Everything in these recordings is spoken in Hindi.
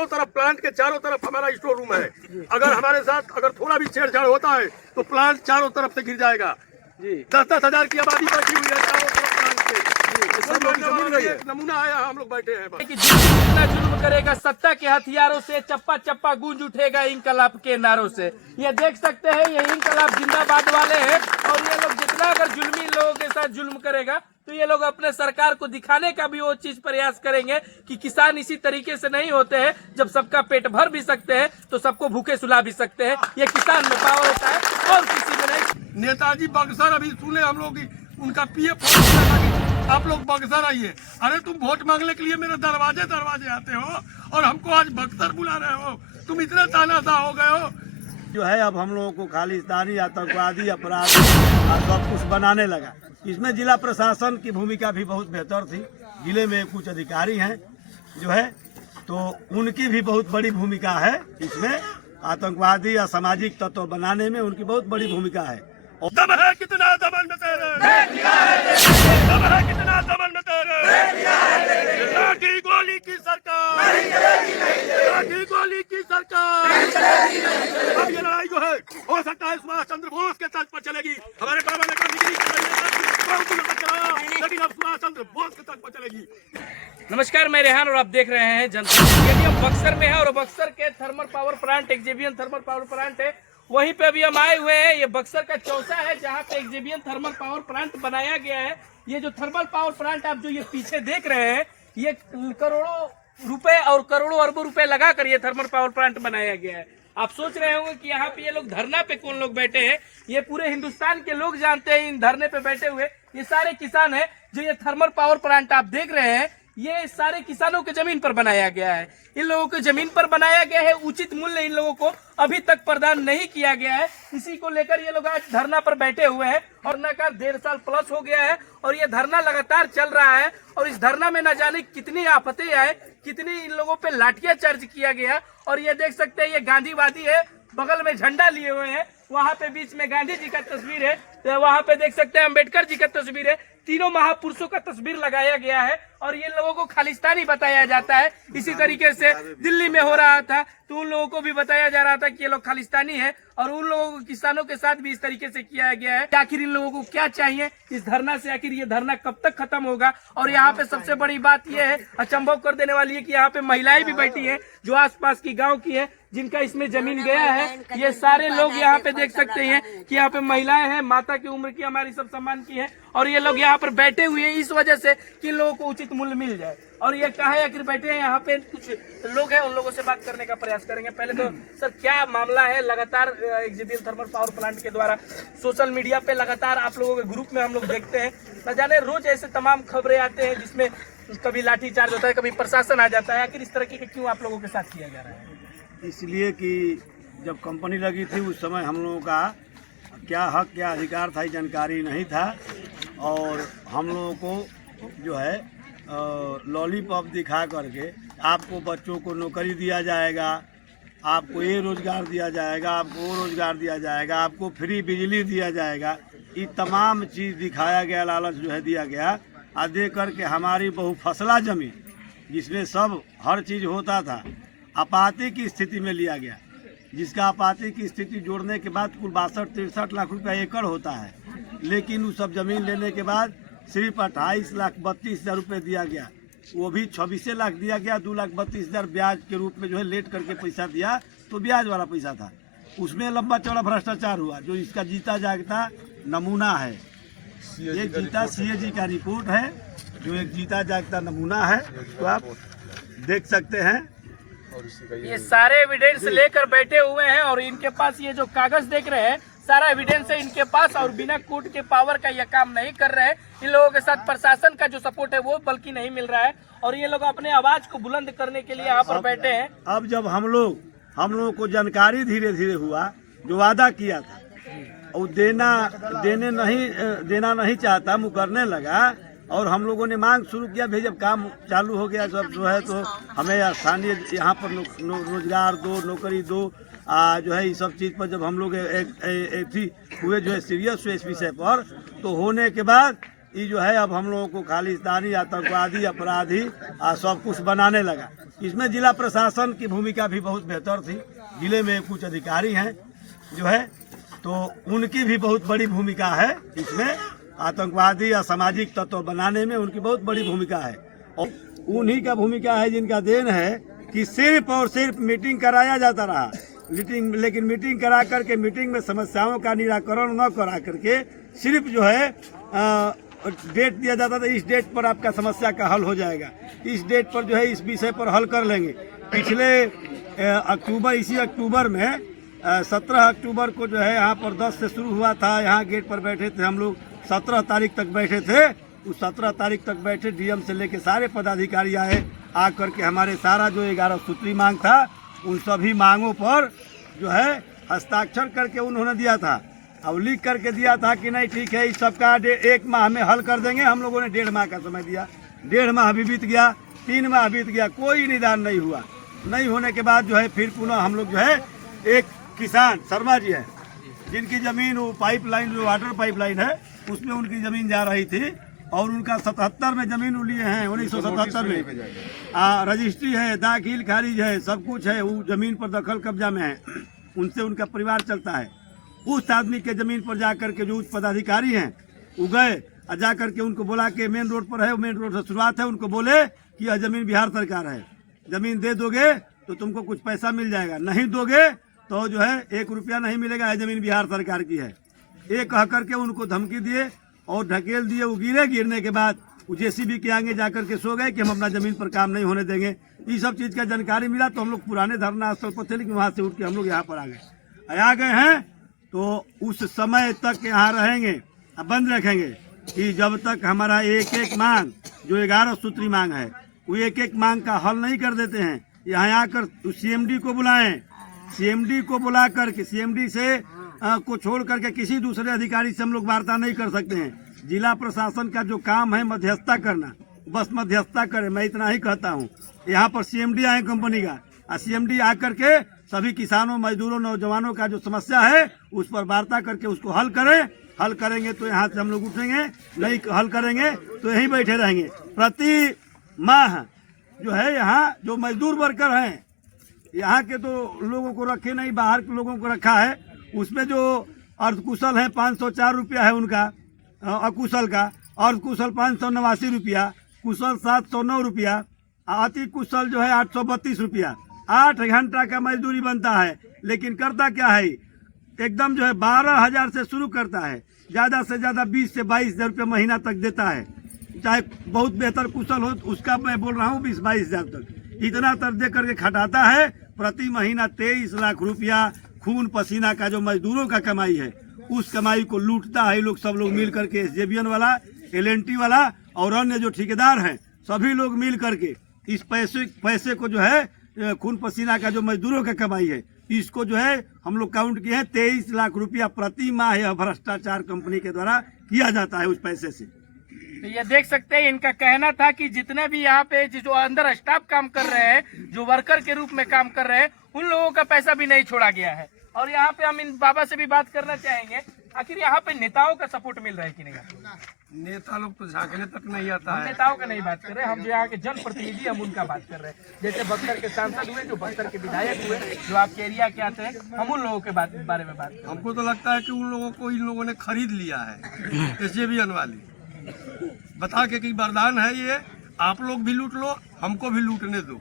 चारों तरफ, प्लांट के चारों तरफ हमारा स्टोर रूम है। अगर हमारे साथ अगर थोड़ा भी छेड़छाड़ होता है तो प्लांट चारों तरफ से गिर जाएगा। 10-10 हजार की आबादी बैठी हुई है चारों तरफ प्लांट के। नमूना आया, हम लोग बैठे हैं। कि जितना जुल्म करेगा सत्ता के हथियारों से चप्पा चप्पा गूंज उठेगा इंकलाब के नारों से। ये देख सकते हैं, ये इंकलाब जिंदाबाद वाले हैं। और ये लोग जितना अगर जुल्मी लोगों के साथ जुल्म करेगा तो ये लोग अपने सरकार को दिखाने का भी वो चीज प्रयास करेंगे कि किसान इसी तरीके से नहीं होते हैं। जब सबका पेट भर भी सकते हैं तो सबको भूखे सुला भी सकते हैं। ये किसान में पावर होता है और किसी में नहीं। नेताजी बक्सर अभी सुने हम लोग उनका पीएफ, आप लोग बक्सर आइए। अरे तुम वोट मांगने के लिए मेरे दरवाजे आते हो और हमको आज बक्सर बुला रहे हो। तुम इतने तानाशाह हो गए हो। जो है अब हम लोगों को खालिस्तानी आतंकवादी अपराध सब कुछ बनाने लगा। इसमें जिला प्रशासन की भूमिका भी बहुत बेहतर थी। जिले में कुछ अधिकारी हैं जो है, तो उनकी भी बहुत बड़ी भूमिका है इसमें। आतंकवादी या सामाजिक तत्व बनाने में उनकी बहुत बड़ी भूमिका है। दम है कितना दमन में तेरे, दम है कितना दमन में तेरे। लाठी गोली की सरकार, लाठी गोली की सरकार। अब ये लड़ाई जो है हो सकता है सुभाष चंद्र बोस के तर्ज पर चलेगी। हमारे बाबा ने चलाया, लेकिन अब सुभाष चंद्र बोस के तर्ज पर चलेगी। नमस्कार, मैं रेहान और आप देख रहे हैं जनता। यदि हम बक्सर में है और बक्सर के थर्मल पावर प्लांट, एक्जेबियन थर्मल पावर प्लांट है, वहीं पे अभी हम आए हुए हैं। ये बक्सर का चौसा है जहाँ पे एक्जेबियन थर्मल पावर प्लांट बनाया गया है। ये जो थर्मल पावर प्लांट आप जो ये पीछे देख रहे हैं, ये करोड़ों रुपए और करोड़ों अरबों रुपए लगाकर ये थर्मल पावर प्लांट बनाया गया है। आप सोच रहे होंगे कि यहाँ पे ये लोग धरना पे कौन लोग बैठे हैं। ये पूरे हिंदुस्तान के लोग जानते हैं इन धरने पे बैठे हुए ये सारे किसान हैं। जो ये थर्मल पावर प्लांट आप देख रहे हैं, ये सारे किसानों के जमीन पर बनाया गया है। इन लोगों के जमीन पर बनाया गया है। उचित मूल्य इन लोगों को अभी तक प्रदान नहीं किया गया है। इसी को लेकर ये लोग आज धरना पर बैठे हुए हैं और धरना का 1.5 साल प्लस हो गया है और ये धरना लगातार चल रहा है। और इस धरना में न जाने कितनी आफतें आए, कितनी इन लोगों पे लाठियां चार्ज किया गया। और ये देख सकते हैं, ये गांधीवादी है, बगल में झंडा लिए हुए हैं। वहाँ पे बीच में गांधी जी का तस्वीर है, तो वहाँ पे देख सकते हैं अम्बेडकर जी का तस्वीर है। तीनों महापुरुषों का तस्वीर लगाया गया है और ये लोगों को खालिस्तानी बताया जाता है। इसी तरीके से दिल्ली में हो रहा था तो उन लोगों को भी बताया जा रहा था कि ये लोग खालिस्तानी है और उन लोगों को, किसानों के साथ भी इस तरीके से किया गया है। आखिर इन लोगों को क्या चाहिए इस धरना से, आखिर ये धरना कब तक खत्म होगा। और यहाँ पे सबसे बड़ी बात यह है, अचंभव कर देने वाली है, कि यहाँ पे महिलाएं भी बैठी है जो आसपास की गाँव की है, जिनका इसमें जमीन गया है। ये सारे लोग यहाँ पे देख सकते हैं कि यहाँ पे महिलाएं हैं, माता की उम्र की, हमारी सब सम्मान की है। और ये लोग यहाँ पर बैठे हुए हैं इस वजह से कि इन लोगों को उचित मूल्य मिल जाए। और ये कहा है आखिर बैठे हैं यहाँ पे कुछ लोग हैं, उन लोगों से बात करने का प्रयास करेंगे। पहले तो सर, क्या मामला है? लगातार एक्जेबियन थर्मल पावर प्लांट के द्वारा सोशल मीडिया पे लगातार आप लोगों के ग्रुप में हम लोग देखते हैं, न जाने रोज ऐसे तमाम खबरें आते हैं जिसमें कभी लाठी चार्ज होता है, कभी प्रशासन आ जाता है। आखिर इस तरह की क्यों आप लोगों के साथ किया जा रहा है? इसलिए कि जब कंपनी लगी थी उस समय हम लोगों का क्या हक क्या अधिकार था, जानकारी नहीं था। और हम लोगों को जो है लॉलीपॉप दिखा करके आपको बच्चों को नौकरी दिया जाएगा, आपको ये रोज़गार दिया जाएगा, आपको वो रोज़गार दिया जाएगा, आपको फ्री बिजली दिया जाएगा, ये तमाम चीज़ दिखाया गया, लालच जो है दिया गया। और दे करके हमारी बहुफसला ज़मीन जिसमें सब हर चीज़ होता था, आपाती की स्थिति में लिया गया, जिसका आपाती की स्थिति जोड़ने के बाद कुल 62-63 लाख रुपया एकड़ होता है। लेकिन वो सब ज़मीन लेने के बाद सिर्फ 28,32,000 रुपये दिया गया। वो भी 26 लाख दिया गया, 2,32,000 ब्याज के रूप में जो है लेट करके पैसा दिया, तो ब्याज वाला पैसा था। उसमें लंबा चौड़ा भ्रष्टाचार हुआ, जो इसका जीता जागता नमूना है। ये जीता CAG का रिपोर्ट है, जो एक जीता जागता नमूना है, तो आप देख सकते हैं। ये सारे एविडेंस लेकर बैठे हुए हैं और इनके पास ये जो कागज देख रहे हैं, सारा एविडेंस है इनके पास। और बिना कोर्ट के पावर का ये काम नहीं कर रहे हैं। इन लोगों के साथ प्रशासन का जो सपोर्ट है वो बल्कि नहीं मिल रहा है और ये लोग अपने आवाज को बुलंद करने के लिए यहाँ पर बैठे हैं। अब जब हम लोगों को जानकारी धीरे धीरे हुआ, जो वादा किया था और देना नहीं चाहता, मुकरने लगा। और हम लोगों ने मांग शुरू किया, भाई जब काम चालू हो गया सब जो है, तो हमें स्थानीय यहाँ पर रोजगार दो, नौकरी दो, जो है इस सब चीज़ पर जब हम लोग एक हुए जो है सीरियस हुए इस विषय पर, तो होने के बाद ये जो है अब हम लोगों को खालिस्तानी आतंकवादी अपराधी सब कुछ बनाने लगा। इसमें जिला प्रशासन की भूमिका भी बहुत बेहतर थी। जिले में कुछ अधिकारी हैं जो है, तो उनकी भी बहुत बड़ी भूमिका है इसमें। आतंकवादी या सामाजिक तत्व बनाने में उनकी बहुत बड़ी भूमिका है, और उन्हीं का भूमिका है जिनका देन है कि सिर्फ और सिर्फ मीटिंग कराया जाता रहा। लेकिन मीटिंग करा करके मीटिंग में समस्याओं का निराकरण न करा करके सिर्फ जो है डेट दिया जाता था, इस डेट पर आपका समस्या का हल हो जाएगा, इस डेट पर जो है इस विषय पर हल कर लेंगे। पिछले इसी अक्टूबर में 17 अक्टूबर को जो है यहाँ पर 10 से शुरू हुआ था। यहाँ गेट पर बैठे थे हम लोग, 17 तारीख तक बैठे थे। उस 17 तारीख तक बैठे, डीएम से लेके सारे पदाधिकारी आए, आकर के हमारे सारा जो 11 सूत्री मांग था उन सभी मांगों पर जो है हस्ताक्षर करके उन्होंने दिया था। अब लिख करके दिया था कि नहीं ठीक है, इस सबका 1 माह में हल कर देंगे। हम लोगों ने 1.5 माह का समय दिया, 1.5 माह भी बीत गया, 3 माह बीत गया, कोई निदान नहीं हुआ। नहीं होने के बाद जो है फिर पुनः हम लोग जो है, एक किसान शर्मा जी है जिनकी जमीन वो पाइपलाइन जो वाटर पाइपलाइन है उसमें उनकी जमीन जा रही थी, और उनका 77 में जमीन वो लिए हैं, 1977 में रजिस्ट्री है, दाखिल खारिज है, सब कुछ है, वो जमीन पर दखल कब्जा में है, उनसे उनका परिवार चलता है। उस आदमी के जमीन पर जाकर के जो उच्च पदाधिकारी हैं वो गए और जाकर के उनको बोला कि मेन रोड पर है, मेन रोड से शुरुआत है, उनको बोले कि यह जमीन बिहार सरकार है, जमीन दे दोगे तो तुमको कुछ पैसा मिल जाएगा, नहीं दोगे तो जो है 1 रुपया नहीं मिलेगा, यह जमीन बिहार सरकार की है। ये कह करके उनको धमकी दिए और ढकेल दिए। वो गिरने के बाद वो जेसीबी के आगे जाकर के सो गए कि हम अपना जमीन पर काम नहीं होने देंगे। ये सब चीज़ का जानकारी मिला तो हम लोग पुराने धरना स्थल पर थे, लेकिन वहाँ से उठ के हम लोग यहाँ पर आ गए हैं। तो उस समय तक यहाँ रहेंगे, बंद रखेंगे कि जब तक हमारा एक मांग जो 11 सूत्री मांग है वो एक मांग का हल नहीं कर देते हैं। यहाँ आकर सीएमडी को बुलाएं, सीएमडी को बुला करके सीएमडी से को छोड़ करके किसी दूसरे अधिकारी से हम लोग वार्ता नहीं कर सकते हैं। जिला प्रशासन का जो काम है मध्यस्थता करना, बस मध्यस्थता करे, मैं इतना ही कहता हूँ। यहाँ पर सीएमडी आए कंपनी का, और सीएमडी आकर के सभी किसानों, मजदूरों, नौजवानों का जो समस्या है उस पर वार्ता करके उसको हल करें। हल करेंगे तो यहाँ से हम लोग उठेंगे, नहीं हल करेंगे तो यहीं बैठे रहेंगे। प्रति माह जो है यहाँ जो मजदूर वर्कर हैं, यहाँ के तो लोगों को रखे नहीं, बाहर के लोगों को रखा है। उसमें जो अर्धकुशल है 504 रुपया है उनका, अकुशल का। अर्धकुशल 589 रुपया, कुशल 709 रुपया, अति कुशल जो है 832 रुपया। 8 घंटा का मजदूरी बनता है, लेकिन करता क्या है, एकदम जो है 12,000 से शुरू करता है, ज़्यादा से ज़्यादा 20 से 22,000 रुपये महीना तक देता है। चाहे बहुत बेहतर कुशल हो उसका मैं बोल रहा हूँ 20-22,000 तक, इतना तक दे करके खटाता है। प्रति महीना 23 लाख रुपया खून पसीना का जो मजदूरों का कमाई है, उस कमाई को लूटता है। लोग सब लोग मिल करके, एसजेबीएन वाला, एलएनटी वाला और अन्य जो ठेकेदार हैं, सभी लोग मिल करके इस पैसे को जो है खून पसीना का जो मजदूरों का कमाई है, इसको जो है हम लोग काउंट किए हैं 23 लाख रुपया प्रति माह यह भ्रष्टाचार कंपनी के द्वारा किया जाता है उस पैसे से। तो ये देख सकते हैं, इनका कहना था कि जितने भी यहाँ पे जो अंदर स्टाफ काम कर रहे हैं, जो वर्कर के रूप में काम कर रहे हैं, उन लोगों का पैसा भी नहीं छोड़ा गया है। और यहाँ पे हम इन बाबा से भी बात करना चाहेंगे, आखिर यहाँ पे नेताओं का सपोर्ट मिल रहा है कि नहीं? नेता लोग तो झांकने तक नहीं आता है। नेताओं का नहीं बात कर रहे, हम जो यहाँ के जनप्रतिनिधि हम उनका बात कर रहे हैं। जैसे बक्सर के सांसद हुए, जो बक्सर के विधायक हुए, जो आपके एरिया के आते हैं, हम उन लोगों के बारे में बात। हमको तो लगता है कि उन लोगों को इन लोगों ने खरीद लिया है, एसजेबीएन वाली, बता के कि वरदान है ये, आप लोग भी लूट लो, हमको भी लूटने दो।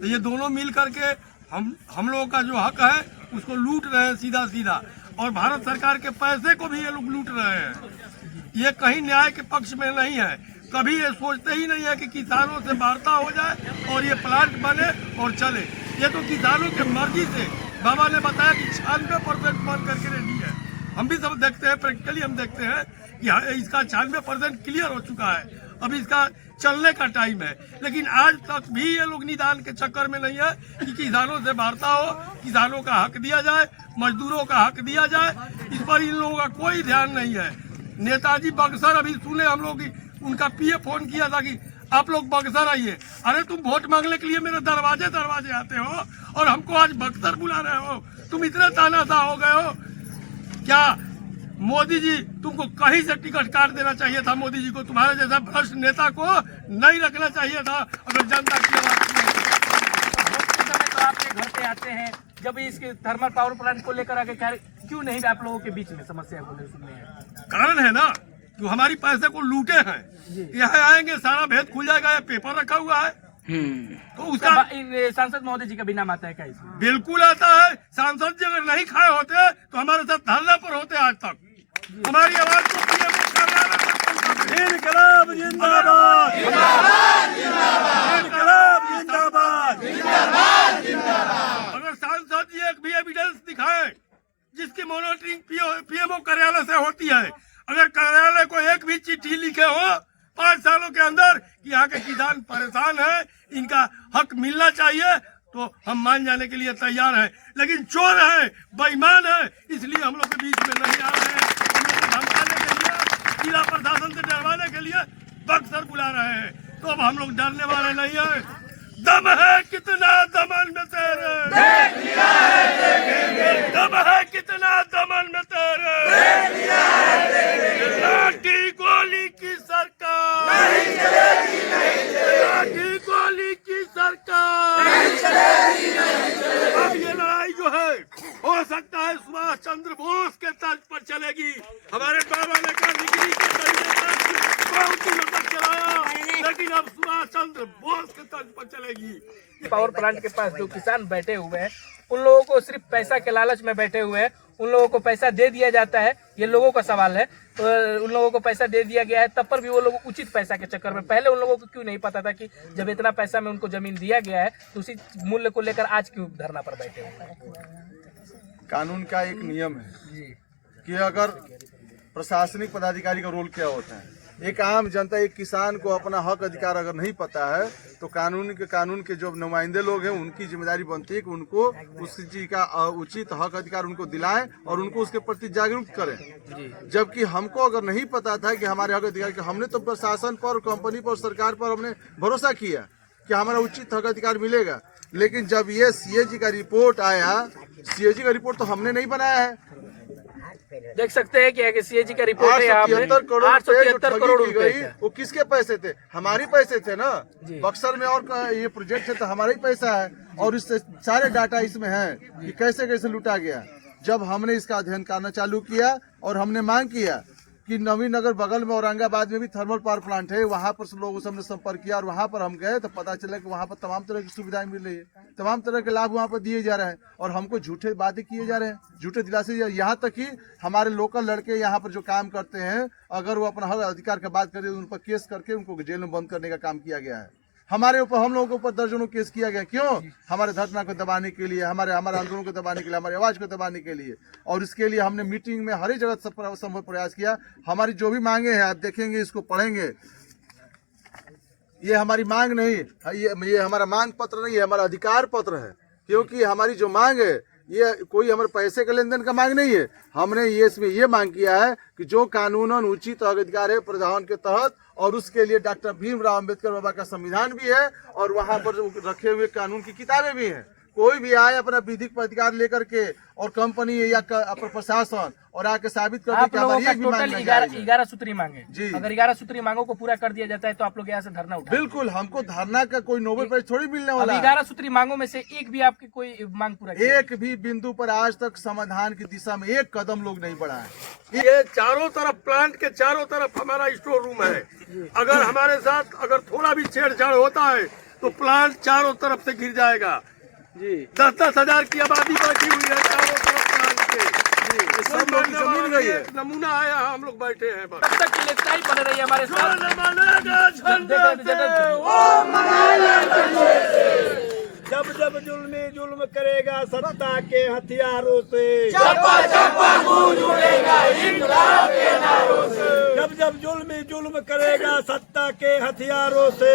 तो ये दोनों मिल करके हम लोगों का जो हक है उसको लूट रहे हैं सीधा सीधा, और भारत सरकार के पैसे को भी ये लोग लूट रहे हैं। ये कहीं न्याय के पक्ष में नहीं है। कभी ये सोचते ही नहीं है कि किसानों से वार्ता हो जाए और ये प्लांट बने और चले। ये तो किसानों के मर्जी से, बाबा ने बताया कि 96% बन करके रेडी है। हम भी सब देखते हैं, प्रैक्टिकली हम देखते हैं कि इसका 96% क्लियर हो चुका है। अब इसका चलने का टाइम है, लेकिन आज तक भी ये लोग निदान के चक्कर में नहीं है कि किसानों से वार्ता हो, किसानों का हक दिया जाए, मजदूरों का हक दिया जाए। इस पर इन लोगों का कोई ध्यान नहीं है। नेताजी बक्सर अभी सुने हम लोग, उनका पीए फोन किया था कि आप लोग बक्सर आइए। अरे तुम वोट मांगने के लिए मेरे दरवाजे आते हो और हमको आज बक्सर बुला रहे हो। तुम इतने तानाशाह हो गए हो क्या? मोदी जी, तुमको कहीं से टिकट काट देना चाहिए था। मोदी जी को, तुम्हारे जैसा भ्रष्ट नेता को नहीं रखना चाहिए था अगर जनता की आवाज आते हैं, जब इस थर्मल पावर प्लांट को लेकर आगे क्यों नहीं आप लोगों के बीच में समस्या को सुनने हैं? कारण है ना जो हमारी पैसे को लूटे हैं, यहाँ आएंगे सारा भेद खुल जाएगा, ये पेपर रखा हुआ है। तो उसका सांसद महोदय जी का भी नाम आता है क्या इसमें? बिल्कुल आता है। सांसद जी अगर नहीं खाए होते तो हमारे साथ धरना पर होते आज तक। हमारी आवाज को इनकलाब जिंदाबाद, इनकलाब जिंदाबाद। अगर सांसद जी एक भी एविडेंस दिखाए जिसकी मॉनिटरिंग पीएमओ कार्यालय से होती है, अगर कार्यालय को एक भी चिट्ठी लिखे हो 5 सालों के अंदर कि यहाँ के किसान परेशान है, इनका हक मिलना चाहिए, तो हम मान जाने के लिए तैयार हैं। लेकिन चोर है, बेईमान है, इसलिए हम लोग के बीच में नहीं आ रहे हैं। हम लोग को धमकाने के लिए, जिला प्रशासन से डरवाने के लिए बक्सर बुला रहे हैं। तो अब हम लोग डरने वाले नहीं है। दम है कितना दमन में तेरे, दम है कितना दमन में तेरे, लाठी गोली की सरकार, लाठी गोली की सरकार। अब ये लड़ाई जो है हो सकता है सुभाष चंद्र बोस के तर्ज पर चलेगी। हमारे बाबा ने गांधीगिरी के तरीके बहुत दिनों तक चलाया, लेकिन अब सुभाष चंद्र बोस के तर्ज पर चलेगी। पावर प्लांट के पास जो किसान बैठे हुए हैं, उन लोगों को सिर्फ पैसा के लालच में बैठे हुए हैं, उन लोगों को पैसा दे दिया जाता है, ये लोगों का सवाल है। तो उन लोगों को पैसा दे दिया गया है, तब पर भी वो लोग उचित पैसा के चक्कर में, पहले उन लोगों को क्यों नहीं पता था कि जब इतना पैसा में उनको जमीन दिया गया है तो उसी मूल्य को लेकर आज क्यों धरना पर बैठे हुए हैं? कानून का एक नियम है कि अगर प्रशासनिक पदाधिकारी का रोल क्या होता है, एक आम जनता, एक किसान को अपना हक अधिकार अगर नहीं पता है तो कानून के जो नुमाइंदे लोग हैं उनकी जिम्मेदारी बनती है कि उनको उस चीज का उचित हक अधिकार उनको दिलाएं और उनको उसके प्रति जागरूक करें। जबकि हमको अगर नहीं पता था कि हमारे हक अधिकार, कि हमने तो प्रशासन पर, कंपनी पर, सरकार पर हमने भरोसा किया कि हमारा उचित हक अधिकार मिलेगा। लेकिन जब ये सीएजी का रिपोर्ट आया, सीएजी का रिपोर्ट तो हमने नहीं बनाया है। देख सकते हैं कि सीएजी का रिपोर्ट है, 873 करोड़ रुपए, वो किसके पैसे थे? हमारे पैसे थे ना। बक्सर में और ये प्रोजेक्ट है तो हमारा ही पैसा है, और इससे सारे डाटा इसमें है कि कैसे कैसे लूटा गया। जब हमने इसका अध्ययन करना चालू किया और हमने मांग किया कि नवीनगर बगल में औरंगाबाद में भी थर्मल पावर प्लांट है, वहाँ पर लोगों से हमने संपर्क किया और वहाँ पर हम गए तो पता चला कि वहाँ पर तमाम तरह की सुविधाएं मिल रही है, तमाम तरह के लाभ वहाँ पर दिए जा रहे हैं, और हमको झूठे वादे किए जा रहे हैं, झूठे दिलासे। यहाँ तक कि हमारे लोकल लड़के यहाँ पर जो काम करते हैं, अगर वो अपना हक अधिकार की बात करें, उन पर केस करके उनको जेल में बंद करने का काम किया गया है। हमारे ऊपर, हम लोगों के ऊपर दर्जनों केस किया गया। क्यों? हमारे धरना को दबाने के लिए, हमारे आंदोलन को दबाने के लिए, हमारी आवाज को दबाने के लिए। और इसके लिए हमने मीटिंग में हर एक जगह संभव प्रयास किया। हमारी जो भी मांगे हैं, आप देखेंगे, इसको पढ़ेंगे, ये हमारी मांग नहीं, ये हमारा मांग पत्र नहीं है, हमारा अधिकार पत्र है। क्योंकि हमारी जो मांग है ये कोई हमारे पैसे के लेन देन का मांग नहीं है। हमने ये इसमें ये मांग किया है कि जो कानूनन उचित अधिकार है प्रधान के तहत, और उसके लिए डॉक्टर भीमराव अंबेडकर बाबा का संविधान भी है और वहाँ पर रखे हुए कानून की किताबें भी हैं। कोई भी आए अपना विधिक अधिकार लेकर के, और कंपनी या प्रशासन और आके साबित कर दे कि हमारी एक भी मांग नहीं है। 11 सूत्री मांगे जी, अगर 11 सूत्री मांगों को पूरा कर दिया जाता है तो आप लोग यहाँ से धरना उठाएंगे? बिल्कुल, हमको धरना का कोई नोबेल प्राइज थोड़ी मिलने वाला है। 11 सूत्री मांगों में से एक भी आपकी कोई मांग पूरा, एक भी बिंदु पर आज तक समाधान की दिशा में एक कदम लोग नहीं बढ़ा है। ये चारों तरफ, प्लांट के चारों तरफ हमारा स्टोर रूम है। अगर हमारे साथ अगर थोड़ा भी छेड़छाड़ होता है तो प्लांट चारों तरफ से गिर जाएगा जी। 10-10 हजार की आबादी बैठी हुई है चारों तरफ प्लांट के। सब लोग की जमीन गई है। नमूना आया, हम लोग बैठे हैं बस। तब तक के लिए स्थायी बने रहिए हमारे साथ। जब जब जुल्म करेगा सत्ता के हथियारों से, जब जब जुल्म करेगा सत्ता के हथियारों से,